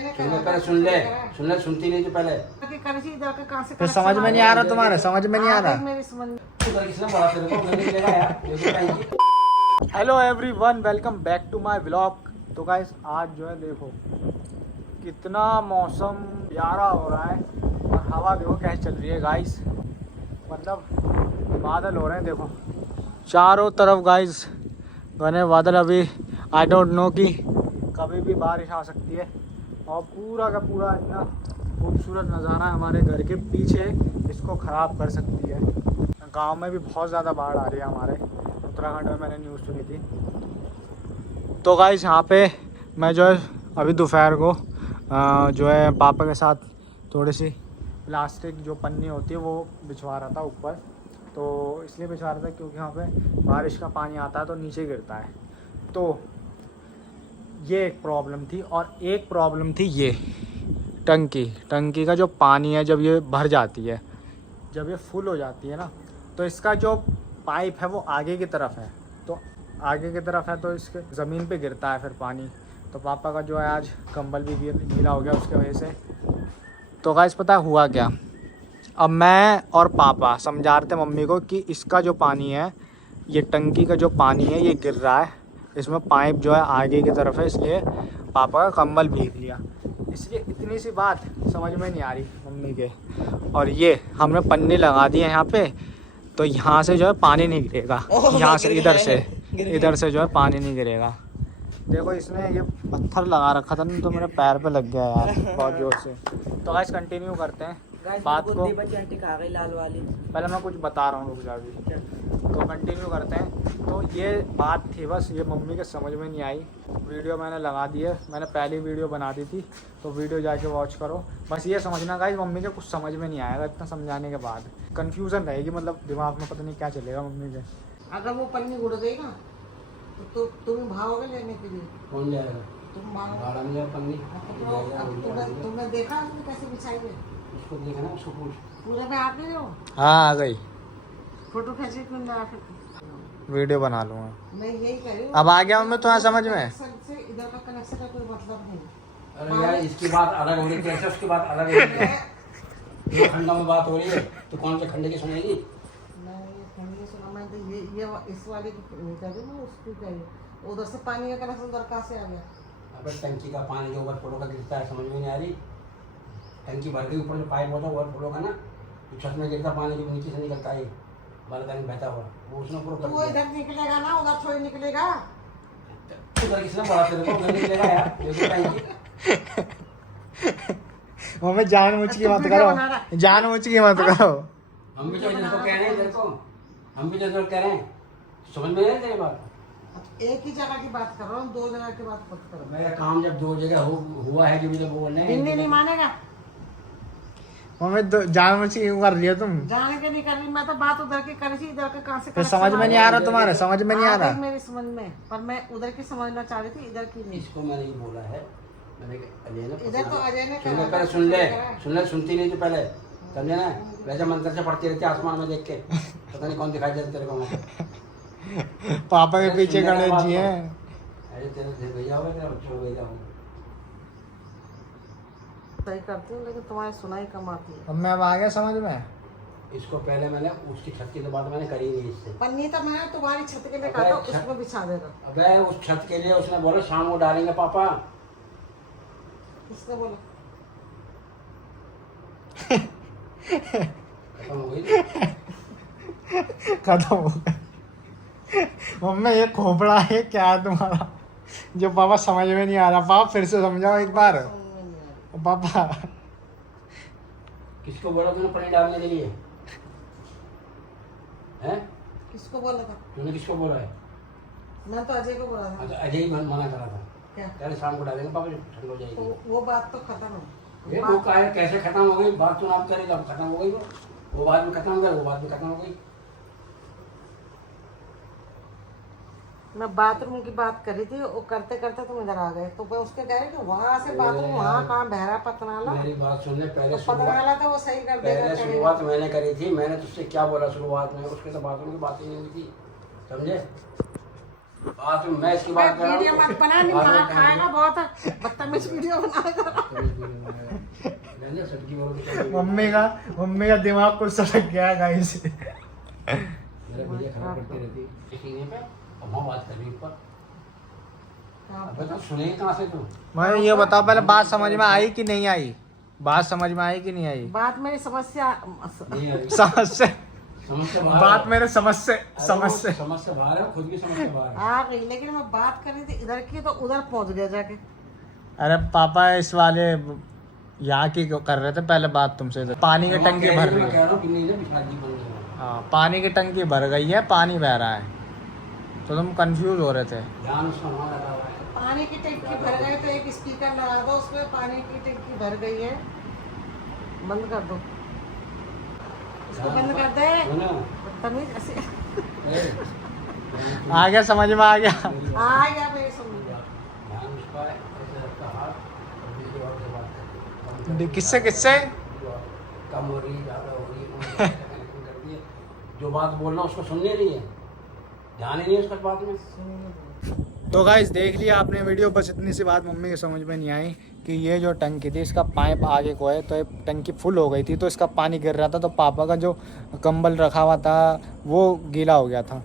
पहले सुन ले सुनती नहीं थी पहले। फिर समझ में नहीं आ रहा तुम्हारे, समझ में नहीं आ रहा। Hello everyone, welcome back to my vlog. तो गाइस आज जो है देखो कितना मौसम प्यारा हो रहा है और हवा देखो कैसे चल रही है गाइस। मतलब बादल हो रहे हैं देखो चारों तरफ गाइस, घने बादल। अभी आई डोंट नो कि कभी भी बारिश आ सकती है और पूरा का पूरा इतना खूबसूरत नज़ारा हमारे घर के पीछे इसको ख़राब कर सकती है। गांव में भी बहुत ज़्यादा बाढ़ आ रही है हमारे उत्तराखंड में, मैंने न्यूज़ सुनी थी। तो गाइस यहाँ पे मैं जो है अभी दोपहर को जो है पापा के साथ थोड़ी सी प्लास्टिक जो पन्नी होती है वो बिछवा रहा था ऊपर। तो इसलिए बिछवा रहा था क्योंकि यहाँ पे बारिश का पानी आता है तो नीचे गिरता है। तो ये एक प्रॉब्लम थी और एक प्रॉब्लम थी ये टंकी का जो पानी है, जब ये भर जाती है, जब ये फुल हो जाती है ना, तो इसका जो पाइप है वो आगे की तरफ है। तो आगे की तरफ है तो इसके ज़मीन पे गिरता है फिर पानी। तो पापा का जो है आज कंबल भी गीला हो गया उसके वजह से। तो गाइस पता हुआ क्या, अब मैं और पापा समझा रहे थे मम्मी को कि इसका जो पानी है, ये टंकी का जो पानी है ये गिर रहा है, इसमें पाइप जो है आगे की तरफ है, इसलिए पापा का कंबल भीग लिया। इसलिए इतनी सी बात समझ में नहीं आ रही मम्मी के। और ये हमने पन्नी लगा दी है यहाँ पे, तो यहाँ से जो है पानी नहीं गिरेगा, यहाँ से इधर से जो है पानी नहीं गिरेगा। देखो इसने ये पत्थर लगा रखा था ना, तो मेरे पैर पे लग गया यार बहुत जोर से। तो गाइस कंटिन्यू करते हैं बात को। लाल वाली पहले मैं कुछ बता रहा हूँ, रुक जा अभी। तो कंटिन्यू करते हैं। तो ये बात थी बस, ये मम्मी के समझ में नहीं आई। वीडियो मैंने लगा दी है, मैंने पहली वीडियो बना दी थी, तो वीडियो जाके वॉच करो। बस ये समझना गाइस, मम्मी के कुछ समझ में नहीं आएगा इतना समझाने के बाद, कन्फ्यूज़न रहेगी, मतलब दिमाग में पता नहीं क्या चलेगा मम्मी के। अगर वो पन्नी उड़ गई ना तो तुम भागोगे लेने के लिए। कौन जाएगा? तुम भागोगे। भाड़ा में जाएगा पन्नी। तुमने देखा उसने कैसे बिछाई है? उसको देखा ना, उसको पूछ। पूरे में आ गए हो? हाँ आ गई। फोटो खींची तुम फिर वीडियो बना लूँगा। मैं यही कह रही हूँ। अब आ गया मैं तुम्हारा समझ में। से इधर का कनेक्शन का कोई मतलब नहीं। अरे यार इसकी बात अलग हो रही थी, उसकी बात अलग हो रही है। ये खंडा में बात हो रही है तो कौन से खंडे की सुनेगी? मैं तो ये इस वाले की नहीं कह रही, मैं उसकी कह रही हूँ। उधर से पानी का कनेक्शन उधर कहाँ से आ गया? अबे टंकी का पानी जो ओवरफ्लो का गिरता है, समझ में नहीं आ रही। टंकी भर के ऊपर जो पाइप होता है ओवरफ्लो का ना, छत में गिरता पानी जो नीचे से निकलता है बालकनी बहता हुआ, वो उसने पूरा कर दिया। वो इधर निकलेगा ना, उधर थोड़ी निकलेगा। उधर किसने बोला तेरे को उधर निकलेगा यार? मम्मी जानबूझ की मत करो, जानबूझ की मत करो। हम भी तो इसको कह रहे हैं तेरे को, हम भी तो कह रहे हैं, समझ में नहीं तेरी बात। एक ही जगह की बात कर रहा हूँ, दो जगह की बात मत करो। मेरा काम जब दो जगह हुआ है जो मुझे बोल रहे हैं, हिंदी नहीं मानेगा। मम्मी जानबूझ की क्यों कर रही हो तुम? जाने के नहीं कर रही, मैं तो बात उधर की कर रही थी, इधर का कहाँ से? फिर समझ में नहीं आ रहा तुम्हारे, समझ में नहीं आ रहा। मेरी समझ में, पर मैं उधर की समझना चाह रही थी, इधर की नहीं। इसको मैंने ये बोला है, मैंने अजय ने इधर तो अजय ने पहले सुन ले सुनती नहीं थी पहले, समझे ना? वैसे मंत्र से पढ़ती रहती आसमान में देख के, पता नहीं कौन दिखाई देता तेरे को। पापा के पीछे गणेश जी हैं। अरे तेरे भैया होगा, तेरा बच्चों को भैया होगा। सही करती हूँ लेकिन तुम्हारी सुनाई कम आती है। अब मैं अब आ गया समझ में। इसको पहले मैंने उसकी छत की तो बात मैंने करी नहीं इससे। पन्नी तो मैंने तुम्हारी छत के लिए कहा था, उसमें बिछा देगा। अबे उस छत के लिए उसने बोला शाम को डालेंगे पापा। किसने बोला? खत्म हो गई। खत्म हो गया। मम्मी ये खोपड़ा है क्या तुम्हारा, जो पापा समझ में नहीं आ रहा? पापा फिर से समझाओ एक बार। पापा किसको बोला तूने पानी डालने के लिए? हैं? किसको बोला था? तूने किसको बोला है? मैं तो अजय को बोला था। अच्छा अजय ही मना करा था क्या? कल शाम को डालेंगे पापा, ठंड हो जाएगी। तो वो बात तो खत्म हो। ये वो कहा कैसे खत्म हो गई बात? तो आप करेगा खत्म हो गई, वो बात में खत्म हो गई, वो बात में खत्म हो गई। मैं बाथरूम की बात करी थी, वो करते करते तुम इधर आ गए, तो मैं उसके कह रही कि वहाँ से बाथरूम वहाँ कहाँ बहरा पतनाला। मेरी बात सुन ले पहले। तो पतनाला तो वो सही कर देगा। पहले शुरुआत मैंने करी थी, मैंने तुझसे क्या बोला शुरुआत में? उसके तो बाथरूम की बात ही नहीं हुई थी, समझे? बाथरूम मैं इसकी बात कर रहा हूँ। वीडियो मत बना, नहीं मार खाएगा बहुत, बदतमीज वीडियो बनाएगा। मम्मी का दिमाग कुछ सटक गया गाइस। मेरे भैया खराब करती रहती है सीने पे और वहाँ बात कर रही ऊपर। अबे तो सुनेगी कहाँ से तू? मैं ये बताओ पहले बात समझ में आई कि नहीं आई? बात समझ में आई कि नहीं आई? बात मेरी समस्या नहीं आई। समझ से समस्या बाहर बात है। मेरे समझ से समस्या बाहर है, खुद की समस्या बाहर है। आ गई, लेकिन मैं बात कर रही थी इधर की तो उधर पहुंच गया जाके। अरे पापा इस वाले यहाँ की कर रहे थे पहले बात तुमसे। पानी की टंकी भर रही मैं है। कह रहा हूँ कि नहीं ना पिछाड़ी बन गई है। हाँ, पानी की टंकी भर गई है, पानी बह रहा है, तो तुम कंफ्यूज हो रहे थे। ध्यान उसका वहाँ लगा हुआ है। पानी की टंकी भर गई तो एक स्पीकर लगा दो, उसमें पानी की टंकी भर गई है, बंद कर दो इसको, बंद कर दे। सुनो, तमीज ऐसे ए, आ गया, समझ में आ गया। आ गया मेरी समझ में। ध्यान उसका है, ऐसे रखता हाथ और बिजली वालों से बात करते हैं। किससे किससे? कम हो रही, ज़्यादा हो रही, कनेक्शन करती है। जो बात बोलना उसको सुननी नहीं है, ध्यान ही नहीं है उसका बात में। तो गाइस देख लिया आपने वीडियो, बस इतनी सी बात मम्मी के समझ में नहीं आई कि ये जो टंकी थी इसका पाइप आगे को है, तो ये टंकी फुल हो गई थी तो इसका पानी गिर रहा था, तो पापा का जो कंबल रखा हुआ था वो गीला हो गया था।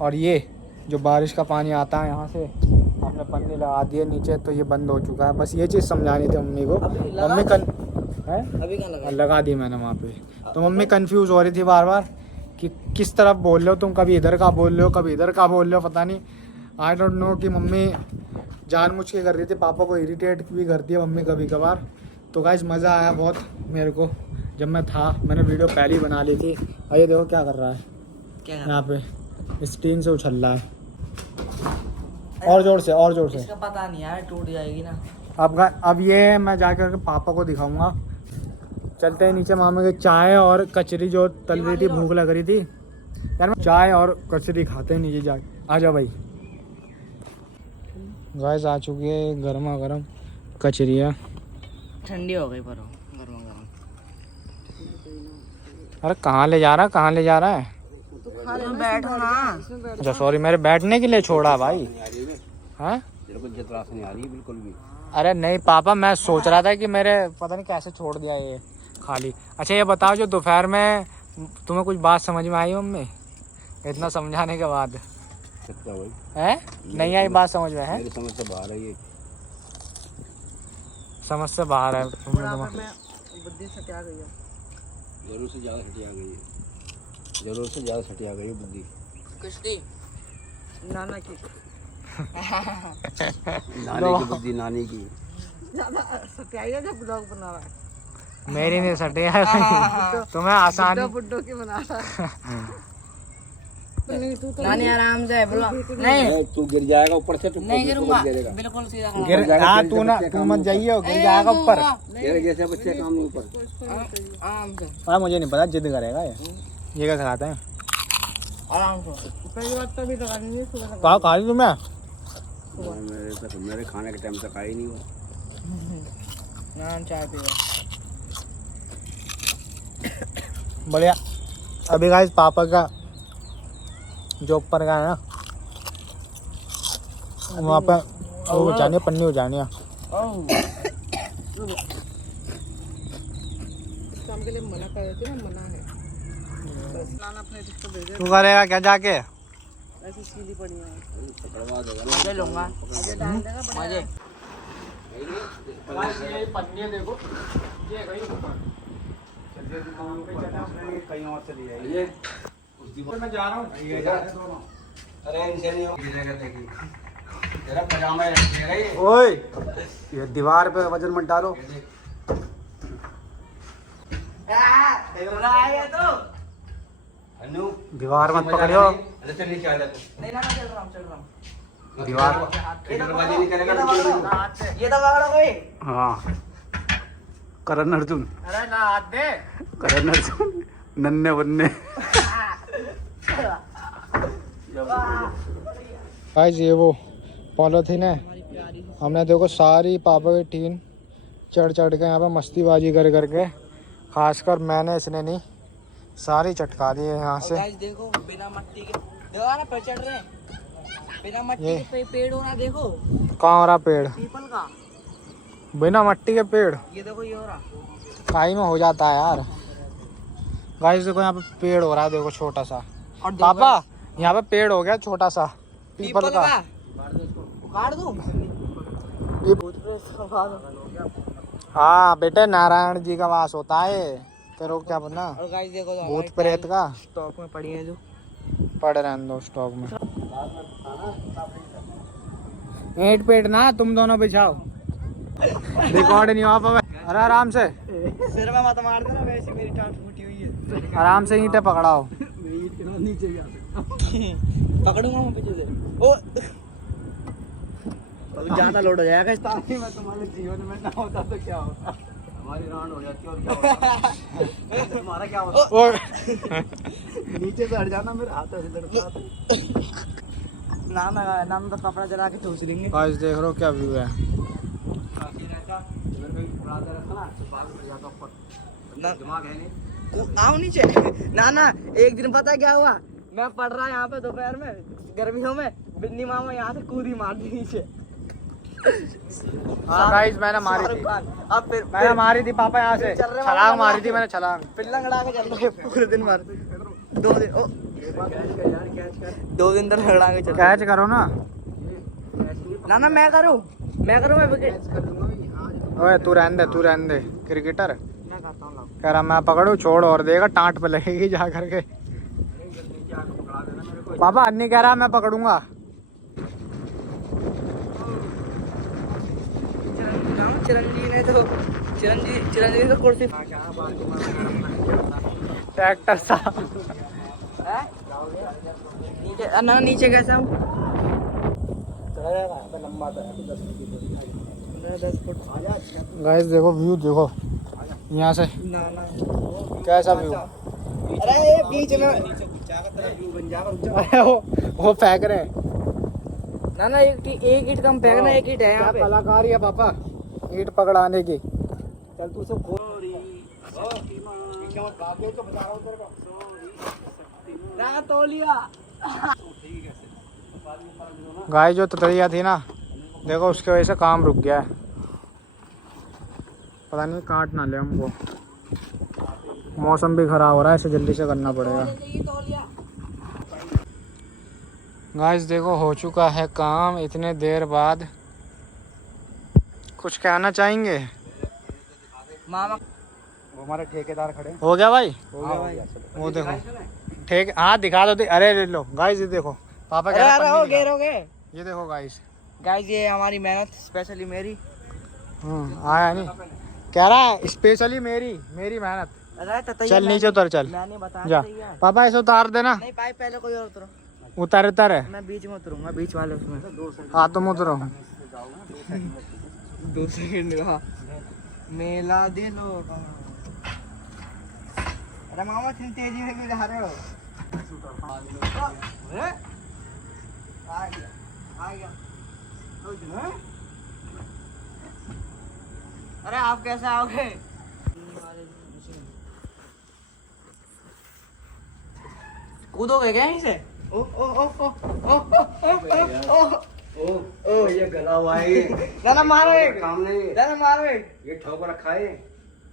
और ये जो बारिश का पानी आता है यहाँ से, आपने पन्नी लगा दी है नीचे तो ये बंद हो चुका है। बस ये चीज़ समझानी थी मम्मी को। मम्मी है लगा दी मैंने वहाँ पे, तो मम्मी कंफ्यूज हो रही थी बार बार कि किस तरफ बोल रहे हो तुम, कभी इधर का बोल रहे हो कभी इधर का बोल रहे हो, पता नहीं। आई डोंट नो कि मम्मी जानबूझ के कर रही थी, पापा को इरिटेट भी करती है मम्मी कभी कभार। तो गाइस मज़ा आया बहुत मेरे को जब मैं था, मैंने वीडियो पहले ही बना ली थी। और ये देखो क्या कर रहा है, क्या यहाँ पे स्क्रीन से उछल रहा है। और जोर से, और जोर से। इसका पता नहीं यार, टूट जाएगी ना। अब ये मैं जाकर पापा को दिखाऊंगा। चलते हैं नीचे, मामा के चाय और कचरी जो तल रही थी, भूख लग रही थी यार, चाय और कचरी खाते हैं नीचे जाके। आ जाओ भाई। गाइस आ चुकी है गर्मा गर्म कचरिया। ठंडी हो गई पर गर्मा गर्म। अरे कहाँ ले जा रहा है, कहाँ ले जा रहा है? बैठो ना। अच्छा सॉरी, मेरे बैठने के लिए छोड़ा भाई। हाँ तेरे को जतरा से नहीं आ रही है बिल्कुल भी। अरे नहीं पापा, मैं सोच रहा था कि मेरे पता नहीं कैसे छोड़ दिया ये खाली। अच्छा ये बताओ, जो दोपहर में तुम्हें कुछ बात समझ में आई मम्मी इतना समझाने के बाद? सकता भाई है नहीं आई बात समझ में? है मेरी समझ से बाहर है ये। समझ से बाहर है। बुद्धि से क्या गई है? जरूर से ज़्यादा छटिया गई है, जरूर से ज़्यादा छटिया गई है बुद्धि। किसकी? नाना की नानी की बुद्धि, नानी की। ज्यादा सत्याई है, जब ब्लॉग बना रहा है मेरी नहीं सटी है तुम्हें आसानी। बुड्ढों की बना रहा है। नहीं तू तो नानी आराम से बोलो। नहीं तू गिर जाएगा ऊपर से, तू नहीं गिरूंगा, गिरेगा। बिल्कुल सीधा खड़ा। गिर हाँ तू ना, तू मत जाइए, गिर जाएगा ऊपर। तेरे जैसे बच्चे काम नहीं ऊपर। आराम से, हाँ मुझे नहीं पता, जिद करेगा ये क्या खाते हैं। आराम से। पहली बात तो अभी लगा नहीं, सुबह कहा खा रही तुम्हें? मेरे खाने के टाइम तक आई नहीं वो। नान चाय पिएगा। बढ़िया। अभी गाइस पापा का जो ऊपर का है ना, वहाँ पे वो जानिए पन्नी हो जानी है। काम के लिए मना कर रहे थे ना, मना है बस। नाना अपने जिसको भेजे तू करेगा क्या जाके? ऐसी सीधी पड़ी है, मजे लूंगा, डाल देगा बड़ा। मजे। पन्नी देखो, ये गई कहीं और चली जाएगी। मैं जा रहा हूँ। अरे इनसे नहीं गिरेगा, देखिए तेरा पजामा रखेगा ये। ओए ये दीवार पे वजन मत डालो। अनु दीवार मत पकड़ियो। अरे चल नीचे आ जा तू। नहीं ना, चल रहा हूँ, चल रहा हूँ। दीवार दरवाजे नहीं करेगा तो ये तो पकड़ो कोई। हाँ करण अर्जुन, अरे ना हाथ दे। करण अर्जुन नन्हे बन्ने। गाइस ये वो पॉलीथीन है, हमने देखो सारी पापा की टीन चढ़ चढ़ के यहाँ पे मस्तीबाजी कर करके, खासकर मैंने, इसने नहीं, सारी चटका दी है यहाँ से। गाइस देखो, बिना मट्टी के देखो ना पेड़ चढ़ रहे हैं। बिना मट्टी के पेड़ हो रहा, देखो कहाँ हो रहा पेड़? पीपल का। बिना मट्टी के पेड़? ये देखो, ये हो रहा। काई में हो जाता है यार। गाइस देखो यहाँ पे पेड़ हो रहा है, देखो छोटा सा। और पापा यहाँ पे पेड़ हो गया छोटा सा पीपल का। काट दूं? हाँ बेटे, नारायण जी का वास होता है, तेरे को क्या पता। और गाइस देखो तो भूत प्रेत का स्टॉक में पड़ी है जो पड़ रहे हैं दो स्टॉक में। एट पेट ना तुम दोनों बिछाओ, रिकॉर्ड नहीं हुआ पापा। अरे आराम से, सिर में मत मार देना, वैसे मेरी टांग फूटी हुई है। आराम से ईंटें पकड़ाओ। पकड़ूंगा मैं पीछे से। ओ ज्यादा लोड हो जाएगा इस ताकि मैं तुम्हारे जीवन में ना होता तो क्या होता। हमारी रान हो जाती है और क्या होता तुम्हारा क्या होता। नीचे से हट जाना, मेरे हाथ ऐसे लड़का नाम तो कपड़ा जला के ठूस लेंगे। गाइस देख रहे हो क्या व्यू है। दिमाग है नहीं। आओ नीचे। ना एक दिन पता क्या हुआ, मैं पढ़ रहा यहाँ पे दोपहर में गर्मियों में, बिन्नी मामा यहाँ से कूदी मार दी नीचे। हाँ गाइस मैंने मारी थी, अब फिर मैंने मारी थी पापा यहाँ से, छलांग मारी थी मैंने, छलांग। पिल्ला लड़ा के चल रहे पूरे दिन भर। 2 दिन 2 दिन तक लड़ा के चल। कैच करो ना। ना मैं करूँ मैं विकेट। ओए तू रहने दे क्रिकेटर। मैं खाता हूँ। कह रहा मैं पकड़ू, छोड़ और देगा, टांट पे लगेगी जा करके। पापा अन्नी कह रहा मैं पकड़ूंगा। चिरंजीवी तो कुर्सी ट्रैक्टर सा। नीचे कैसा हूँ? 10 फुट। गाइस देखो व्यू, देखो यहाँ से कैसा व्यू। अरे ये बीच में अरे वो फेंक रहे हैं। ना एक ईट कम फेंकना, एक ईट है यहाँ पे। कलाकारी है पापा ईट पकड़ाने की। चल तू सब ना तौलिया। गाय जो ततरिया थी ना, देखो उसकी वजह से काम रुक गया है। पता नहीं काट ना ले हमको। मौसम भी खराब हो रहा है, इसे जल्दी से करना पड़ेगा। गाइस देखो हो चुका है काम इतने देर बाद। कुछ कहना चाहेंगे? मामा वो हमारे ठेकेदार खड़े। हो गया भाई, हो गया भाई। वो देखो ठीक। हाँ दिखा दो। अरे ले लो गाइस, ये देखो पापा कह रहे हैं हो पन्नी गए। ये देखो गाइस। गाइस ये हमारी मेहनत स्पेशली मेरी। आया नहीं, कह रहा है स्पेशली मेरी मेहनत। चल नीचे उतर, चल मैंने बताया जा। था। पापा ऐसे उतार देना। नहीं पाइप पहले कोई और उतरो। उतर है। मैं बीच में उतरूंगा, बीच वाले उसमें। हाँ तुम उतरो। 2 सेकंड का मेला दे लो। अरे मामा इतनी तेजी में क्यों जा रहे हो? आ गया। अरे आप कैसे आओगे? कूदोगे क्या यहीं से? ओ ओ ओ ओ ओ ओ ओ ओ ये गला हुआ है ये। दादा मारो एक। काम नहीं है। दादा मारो एक। ये ठोकर रखा है।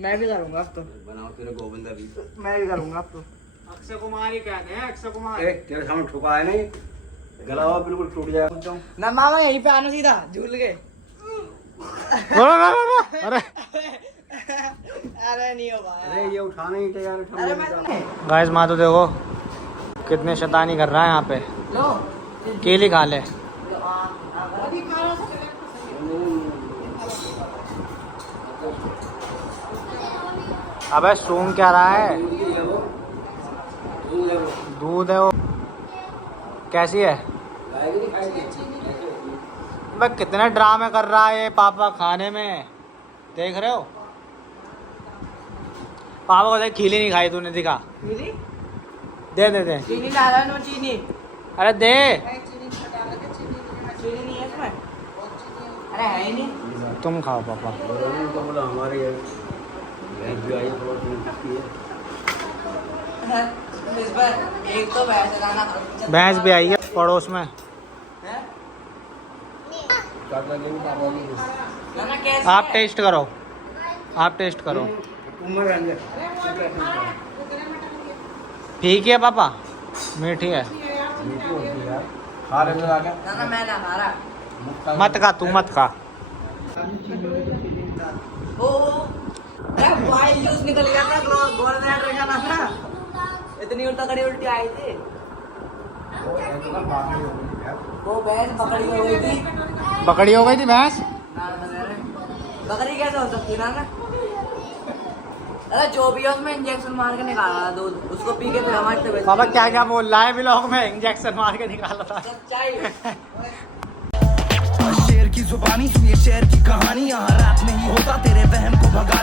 मैं भी करूंगा अब तो। बनाओ तेरे गोविंदा भी। मैं भी करूंगा अब तो। अक्षय कुमार ही कहते हैं, अक्षय कुमार। ए तेरे सामने ठोका है नहीं, गला हुआ बिल्कुल टूट जाएगा। ना मामा यहीं पे आना सीधा, झूल गए। अरे अरे नहीं होगा। अरे ये उठाना ही तैयार अरे मैं गाइस माँ तो देखो कितने शैतानी कर रहा है यहाँ पे। लो केली खा ले। अभी खाना अबे सूंघ क्या रहा है? दूध है वो। कैसी है? मैं कितने ड्रामे कर रहा है ये पापा खाने में, देख रहे हो? पापा को देख, खीली नहीं खाई तूने, दिखा। मिली? दे दे दे। चीनी ला रहा है, नो चीनी। अरे दे। चीनी नहीं है इसमें। अरे है ही नहीं। तुम खाओ पापा। हमारे इस बार एक तो भैंस लाना। भैंस भी आई है पड़ोस में। ना कैसे आप टेस्ट करो, आप टेस्ट करो। उम्र अंदर अरे वो अभी खा रहा है, उतने में टक गया। ठीक है पापा, मीठी है। ये यार तुम मीठी क्या होती है ये- यार, खा रहे हो आगे ना ना मैं ना खा रहा। मत खा, तू मत खा। ओ वाइल्ड जूस निकल गया था, गोल्ड रेड रखा ना ना, इतनी तगड़ी उल्टी आई थी। वो भैंस पकड़ी हो गई थी। पकड़ी हो गई थी भैंस। बकरी कैसे हो सकती ना? अरे जो भी है उसमें इंजेक्शन मार के निकाला दूध, उसको पी के फिर हमारी तबीयत। पापा क्या क्या बोल रहा है व्लॉग में, इंजेक्शन मार के निकाला था। सच्चाई। शेर की जुबानी ये शेर की कहानी, यहाँ रात नहीं होता तेरे वहम को भगा